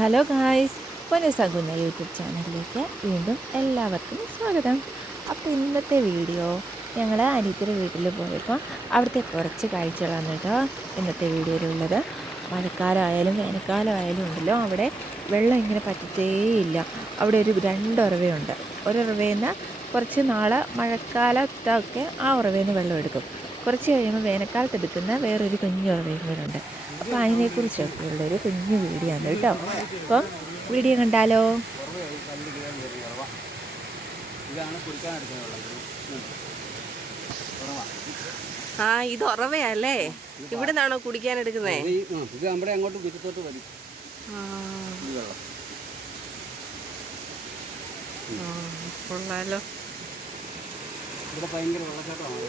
Hello guys, പൊന്നസകുന്ന YouTube ചാനലിലേക്ക് വീണ്ടും എല്ലാവർക്കും സ്വാഗതം. അപ്പോൾ ഇന്നത്തെ വീഡിയോ ഞങ്ങൾ അനിയത്തിയുടെ വീട്ടിൽ പോയപ്പോൾ അവിടുത്തെ കുറച്ച് കാഴ്ചകളാണ് കേട്ടോ ഇന്നത്തെ വീഡിയോയിലുള്ളത്. മഴക്കാലമായാലും വേനൽക്കാലമായാലും ഉണ്ടല്ലോ, അവിടെ വെള്ളം ഇങ്ങനെ പറ്റത്തേയില്ല. അവിടെ ഒരു രണ്ടുറവയുണ്ട്. ഒരുറവയിൽ നിന്ന് കുറച്ച് നാൾ മഴക്കാലത്തൊക്കെ ആ ഉറവയിൽ നിന്ന് വെള്ളം എടുക്കും. കുറച്ച് കഴിയുമ്പോൾ വേനൽക്കാലത്ത് എടുക്കുന്ന വേറൊരു കുഞ്ഞുറവയും കൂടെ ഉണ്ട്. അപ്പോൾ അതിനെക്കുറിച്ചൊക്കെയുള്ളൊരു കുഞ്ഞു വീഡിയോ ആണ് കേട്ടോ. അപ്പം വീഡിയോ കണ്ടാലോ? ആ, ഇത് ഉറവയല്ലേ? ഇവിടെ നിന്നാണോ കുടിക്കാൻ എടുക്കുന്നേ? ഇത് നമ്മുടെ അങ്ങോട്ട് കുറ്റത്തോട്ട് വരും. കൊള്ളാലോ. ഇവിടെ ഭയങ്കര വെള്ളച്ചാട്ടമാണ്.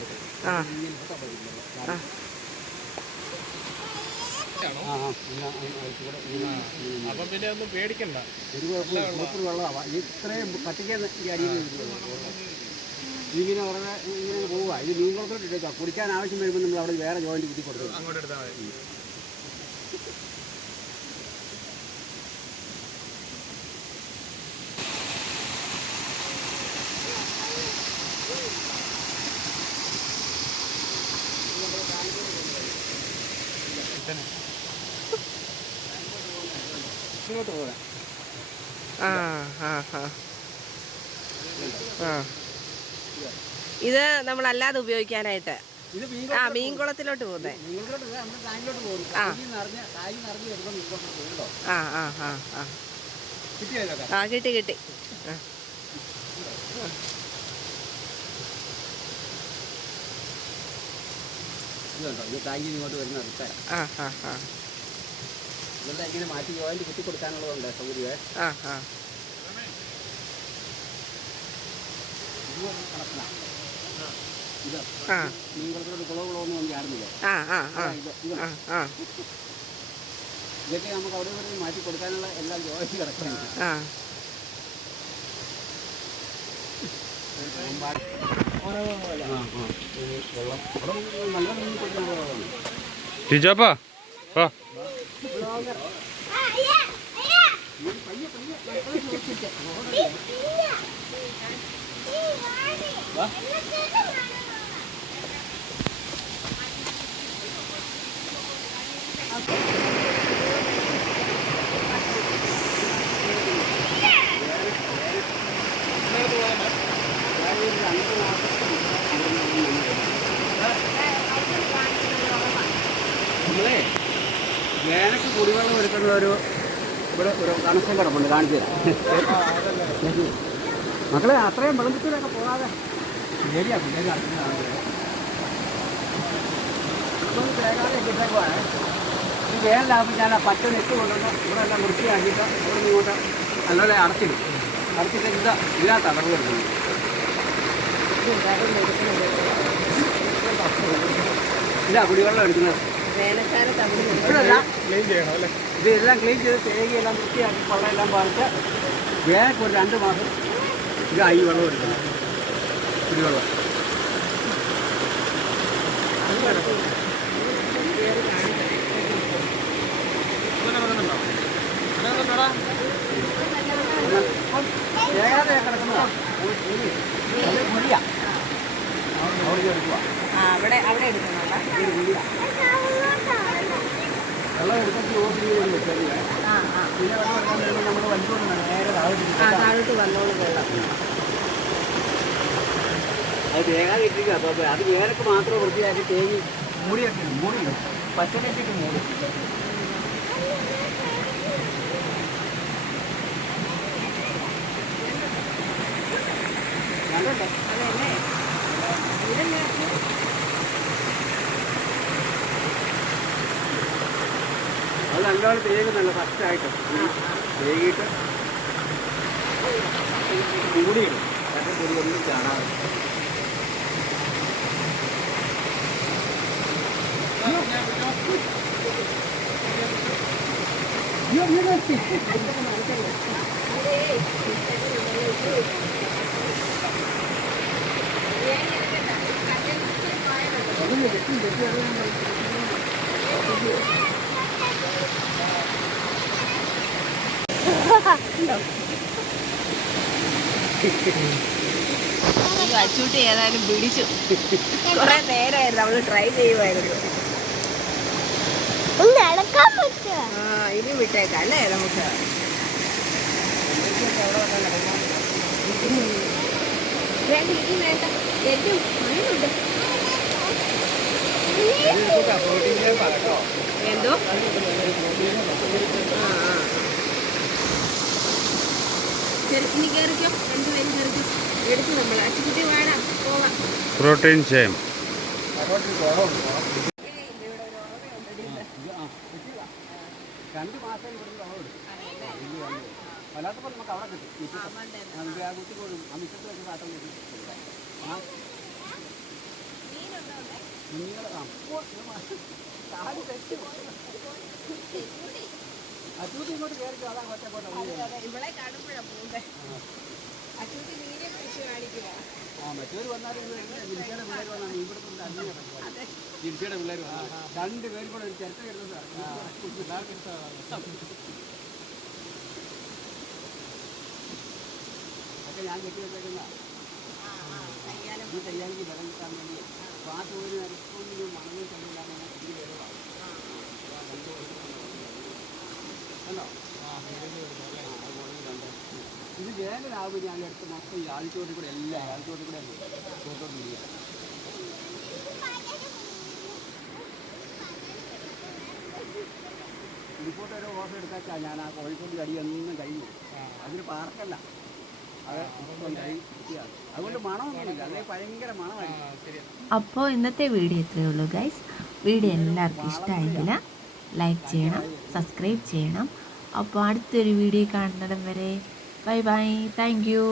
അപ്പം പിന്നെ ഒന്നും പേടിക്കണ്ട. വെള്ളമാവാം ഇത്രയും കത്തിക്കാൻ അടിയിൽ ഇങ്ങനെ ഉറങ്ങാൻ ഇങ്ങനെ പോവുക. ഇത് മീൻ കുളത്തോട്ട് എടുക്കാം. കുടിക്കാൻ ആവശ്യം വരുമ്പോൾ നമ്മൾ അവിടെ വേറെ ജോയിന്റ് കുത്തി കൊടുക്കും. അങ്ങോട്ട് എടുത്താൽ മതി. ഇങ്ങോട്ട് പോകാം. ഇത് നമ്മളല്ലാതെ ഉപയോഗിക്കാനായിട്ട് ഇത് മീൻകുളത്തിലോട്ട് പോകുന്നേ. ടാങ്കിലോട്ട് പോകും. കിട്ടി കിട്ടി. ടാങ്കിൽ ഇങ്ങോട്ട് വരുന്ന അടുത്ത ഇതെല്ലാം ഇങ്ങനെ മാറ്റി ജോയിന്റ് കുത്തി കൊടുക്കാനുള്ളതുണ്ട് സൗകര്യമേ. ഇത് മീൻകുളത്തിലോട്ട് കുളവുകളൊന്നും നമുക്ക് ആടുന്നില്ല. ഇതൊക്കെ നമുക്ക് അവിടെ വരെ മാറ്റി കൊടുക്കാനുള്ള എല്ലാം ജോയിന്റ് കിടക്കുകയാണ്. വെള്ളം നല്ല കൊടുക്കുന്ന ടീച്ചപ്പാ നമ്മളെ വേനക്ക് കുടിവെള്ളം എടുക്കുന്ന ഇവിടെ ഒരു കണക്ഷൻ കിടപ്പുണ്ട്, കാണിച്ചു തരാം. മക്കളെ അത്രയും വെള്ളത്തിലൊക്കെ പോകാതെ ശരിയാ പിന്നെ നടക്കുന്നതാണ്. തേങ്ങാതെ കിട്ടേക്കുവാണ്. ഈ വേനലാകുമ്പോൾ ഞാൻ ആ പച്ച നെറ്റ് കൊണ്ടുവന്ന് ഇവിടെ എല്ലാം വൃത്തിയാക്കിയിട്ട് അവിടെ നിന്ന് ഇങ്ങോട്ട് നല്ലപോലെ അടച്ചിടും. അടച്ചിട്ട് ഇതിനകത്ത് അടവ് എടുക്കുന്നത്. ഇതാ കുടിവെള്ളം എടുക്കുന്നത്. ഇതെല്ലാം ക്ലീൻ ചെയ്ത് തേങ്ങയെല്ലാം വൃത്തിയാക്കി വെള്ളമെല്ലാം പറിച്ച് വേനൽക്ക് ഒരു 2 മാസം ഇതായി വെള്ളം എടുക്കുന്നത്. കുടിവെള്ളം തേങ്ങാതെ കിടക്കുന്നതാണ്. അവിടെ എടുക്കുക. അവിടെ എടുക്കുന്നുണ്ടോ? വെള്ളം എടുത്തിട്ട് ഓഫ് ചെയ്ത് വെച്ചറിയാം. പിന്നെ വെള്ളം എടുക്കാൻ വേണ്ടി നമ്മൾ വലിച്ചുകൊണ്ട് നേരെ താഴോട്ട് വന്നോളൂ വെള്ളം. അത് തേങ്ങാതെ ഇട്ടിരിക്കുക. അപ്പോൾ അത് വേനൊക്കെ മാത്രം വൃത്തിയാക്കി തേങ്ങി മൂടിയൊക്കെയാണ്. മൂടിയിടും. പച്ചക്കറിക്ക് മൂടി. നല്ലതല്ലേ? അത് നല്ലപോലെ തേങ്ങ നല്ല ഫസ്റ്റായിട്ട് തേങ്ങിയിട്ട് മൂടിയിടും. പക്ഷേ പൊടിയൊന്നും ചാടാതെ. കണ്ടോ ഈ അച്ചൂട്ടി ഏതായാലും പിടിച്ചു. കുറെ നേരമായിരുന്നു അവള് ട്രൈ ചെയ്യുമായിരുന്നു. ആ ഇനി വിട്ടേക്കാം അല്ലേ നമുക്ക്. വേണ്ട ഇനി വേണ്ട, ഏറ്റവും മഴയുണ്ട്. എന്തോ ഇനി കയറിക്കോ, രണ്ടുപേരും കയറിക്കോ. എടുത്തു നമ്മൾ അച്ചുകുട്ടി വേണം പോവാം. പ്രോട്ടീൻ ചെയ്യാം. രണ്ട് മാസം ഇവിടുന്ന് അവിടെ വല്ലാത്തപ്പോൾ നമുക്ക് അവിടെ കിട്ടും. നമുക്ക് ആ കുട്ടി പോലും ആ മിറ്റത്ത് വെച്ച് കാട്ടം അച്ചൂട്ടി ഇങ്ങോട്ട് കയറിക്കും. അതാണ് ഒറ്റപ്പെട്ട ഇവിടെ കാണുമ്പോഴാണ് പോകുന്നത്. അച്ചുകുട്ടി നീരെ കുറിച്ച് കാണിക്കുക. മറ്റൊരു വന്നാലും ജിൻസിയുടെ പിള്ളേർ വന്നാൽ ഇവിടുത്തെ അന്യ ജിൻസിയുടെ പിള്ളേർ വന്നാൽ രണ്ടുപേരും കൂടെ ഒരു ചിരട്ട കരുതുന്നതാണ്. ഒക്കെ ഞാൻ കെട്ടി വെച്ചേക്കുന്ന ഈ തയ്യാറെടുപ്പ് വെള്ളം കിട്ടാൻ വേണ്ടി പാട്ട് പോയി അരിപ്പൊന്നും മണങ്ങി കഴിയില്ലാതെ ഇത് വരുവാണ്. കണ്ടോ ഇത് വേനലാകുമ്പോൾ ഞാൻ എടുത്ത് മൊത്തം ഈ ആഴ്ചയോട്ടിൽ കൂടെ എല്ലാം ആഴ്ചയോട്ടിൽ കൂടെ ചോട്ടോട്ട് വിടുക. റിപ്പോർട്ട് ഓരോ ഓഫർ എടുത്താൽ ഞാൻ ആ കോഴിക്കോട് അടിയൊന്നും കഴിഞ്ഞു. അതിന് പാർക്കല്ല, അത് മൊത്തം കൈ വൃത്തിയാണ്. അതുകൊണ്ട് മണമൊന്നുമില്ല, അല്ലെങ്കിൽ ഭയങ്കര മണമായിരിക്കും. അപ്പോൾ ഇന്നത്തെ വീഡിയോ ഇത്രയേ ഉള്ളൂ ഗൈസ്. വീഡിയോ എല്ലാവർക്കും ഇഷ്ടമായെങ്കിൽ ലൈക്ക് ചെയ്യണം, സബ്സ്ക്രൈബ് ചെയ്യണം. അപ്പോൾ അടുത്തൊരു വീഡിയോ കാണുന്നിടം വരെ ബൈ ബൈ, താങ്ക് യു.